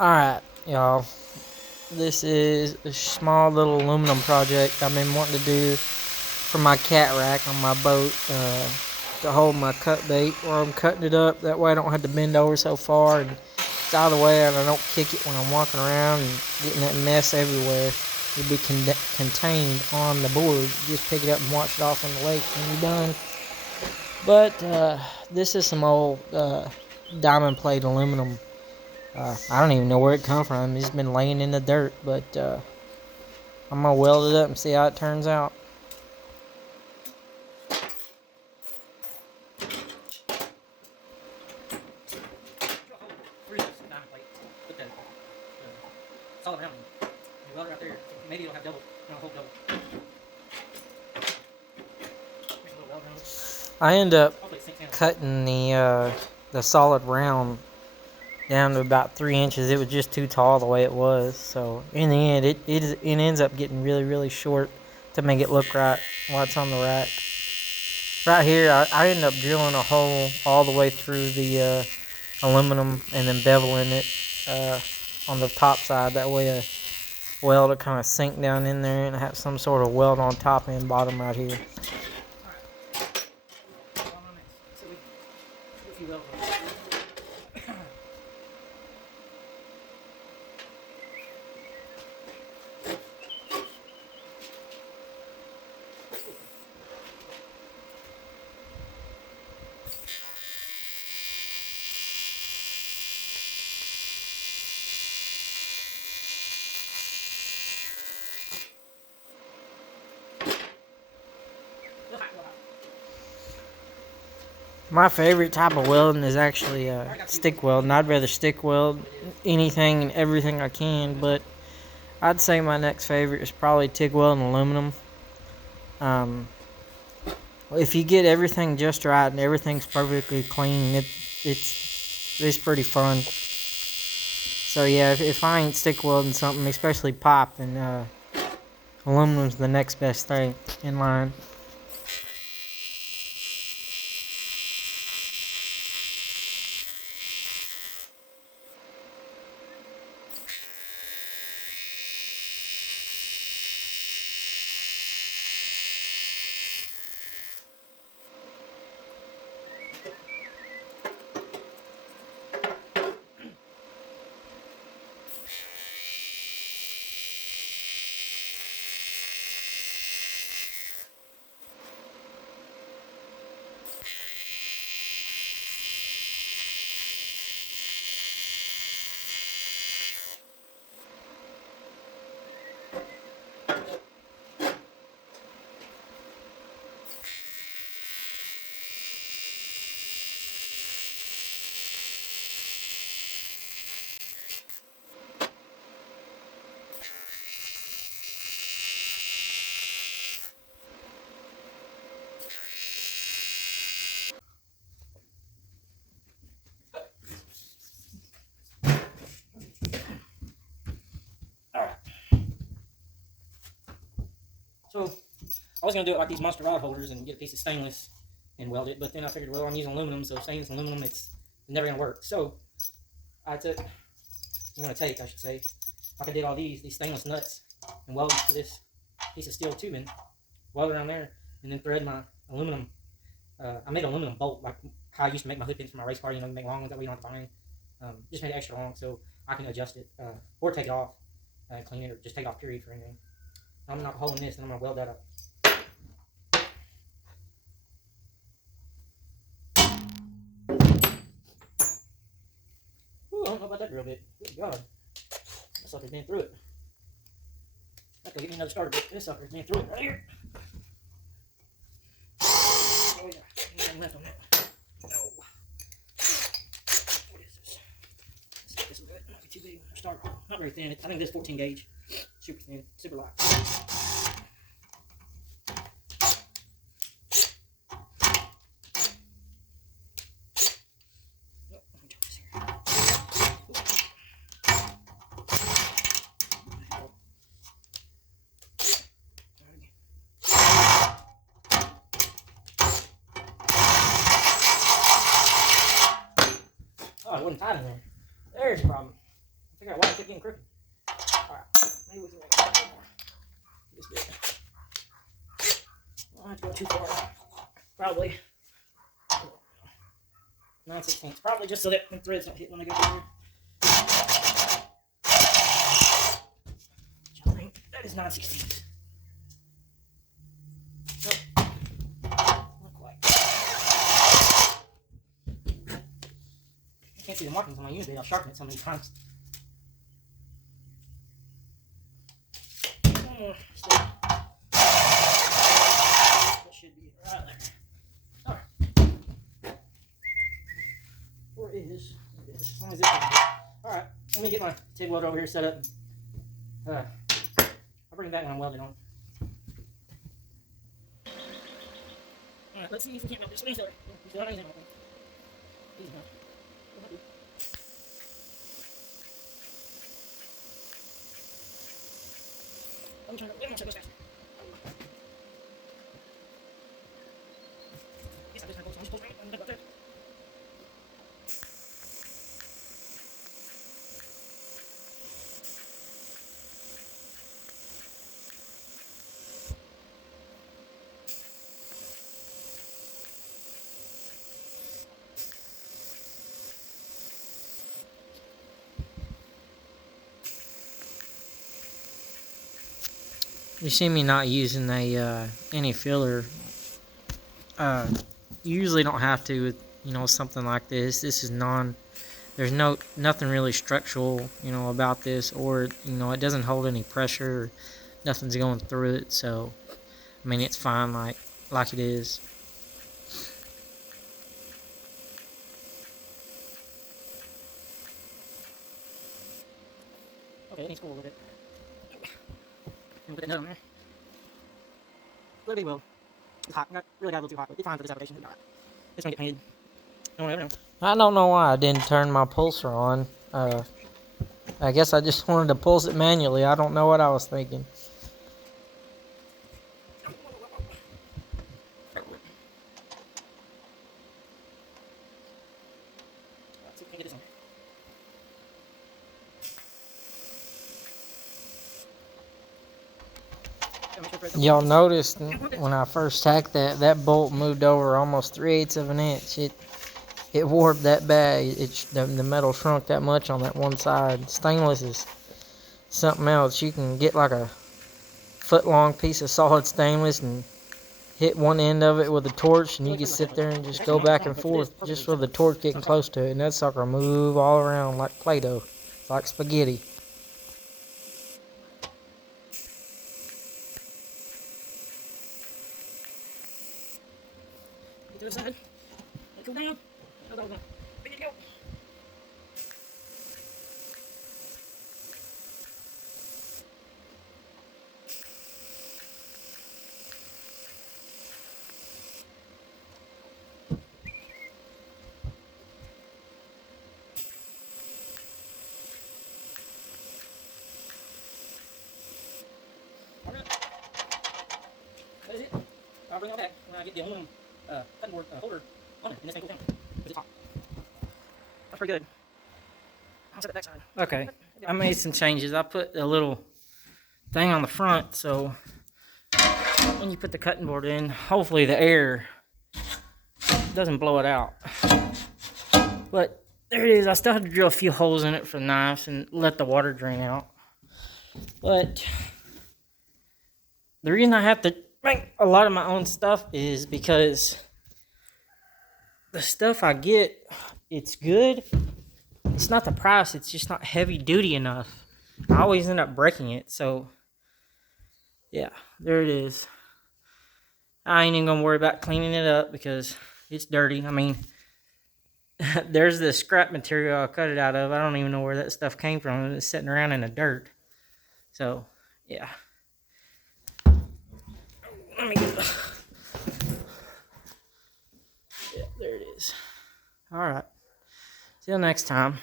Alright, y'all. This is a small little aluminum project I've been wanting to do for my cat rack on my boat to hold my cut bait where I'm cutting it up. That way I don't have to bend over so far and it's out of the way and I don't kick it when I'm walking around and getting that mess everywhere. It'll be contained on the board. Just pick it up and wash it off in the lake when you're done. But this is some old diamond plate aluminum. I don't even know where it come from. It's been laying in the dirt, but I'm gonna weld it up and see how it turns out. I end up cutting the solid round down to about 3 inches. It was just too tall the way it was. So in the end, it ends up getting really short to make it look right while it's on the rack. Right here, I ended up drilling a hole all the way through the aluminum and then beveling it on the top side. That way a weld will kind of sink down in there and have some sort of weld on top and bottom right here. My favorite type of welding is actually stick welding. I'd rather stick weld anything and everything I can, but I'd say my next favorite is probably Tig Welding aluminum. If you get everything just right and everything's perfectly clean, it's pretty fun. So yeah, if I ain't stick welding something, especially pipe, then aluminum's the next best thing in line. So I was gonna do it like these monster rod holders and get a piece of stainless and weld it, but then I figured, well, I'm using aluminum, so stainless and aluminum, it's never gonna work. So I'm gonna take, I should say, like I did all these stainless nuts and weld it to this piece of steel tubing, weld around there, and then thread my aluminum. I made an aluminum bolt like how I used to make my hood pins for my race car. You know, you make long ones that way you don't have to buy any. Just made it extra long so I can adjust it or take it off, clean it, or just take it off period for anything. I'm gonna knock a hole in this and I'm gonna weld that up. Ooh, I don't know about that drill bit. Good God. That sucker's been through it. Let's go get me another starter bit. This sucker's been through it right here. Oh yeah, anything left on that? No. What is this? This is good. Might be too big. Start not very thin. I think this is 14 gauge. Super thin, super light. Oh, it wasn't tight in there. There's the problem. Figure out why I kept getting crooked. Alright, maybe we can make it more. This bit. I don't have to go too far. Probably 9/16. Probably just so that the threads don't hit when they go through. That is 9/16. Nope. Not quite. I can't see the markings on my unit blade. I'll sharpen it so many times. Still. That should be right there. Alright. Where is this? Where is it? Alright, let me get my TIG welder over here set up. I'll bring it back when I'm welding on. Alright, let's see if we can't melt this. Easy enough. I'm trying to get my check fast. Yes, I just have to go. I'm supposed to I'm there. You see me not using any filler. You usually don't have to with, you know, something like this. This is there's nothing really structural, you know, about this, or, you know, it doesn't hold any pressure. Nothing's going through it, so I mean, it's fine like it is. Okay, it needs to cool a little bit. Put that nut on there. Really well. It's hot. Really got a little too hot, but it's fine for this application. It's alright. It's gonna get painted. No one ever knows. I don't know why I didn't turn my pulser on. I guess I just wanted to pulse it manually. I don't know what I was thinking. Y'all noticed when I first tacked that bolt moved over almost 3/8 of an inch. It warped that bad. The metal shrunk that much on that one side. Stainless is something else. You can get like a foot-long piece of solid stainless and hit one end of it with a torch, and you can sit there and just go back and forth just with the torch getting close to it, and that sucker will move all around like Play-Doh. It's like spaghetti. To the side. Cool down. Ready to go. That is it. I'll bring it all back when I get the aluminum cutting board holder on it, and this thing goes down. Because it's hot. That's pretty good. I'll set the back side. Okay. I made some changes. I put a little thing on the front, so when you put the cutting board in, hopefully the air doesn't blow it out. But there it is. I still have to drill a few holes in it for the knives and let the water drain out. But the reason I have to make a lot of my own stuff is because the stuff I get, it's good. It's not the price, it's just not heavy duty enough. I always end up breaking it, so yeah, there it is. I ain't even gonna worry about cleaning it up because it's dirty. I mean, there's the scrap material I cut it out of. I don't even know where that stuff came from. It's sitting around in the dirt. So, yeah. Let me get it. Yeah, there it is. Alright. Till next time.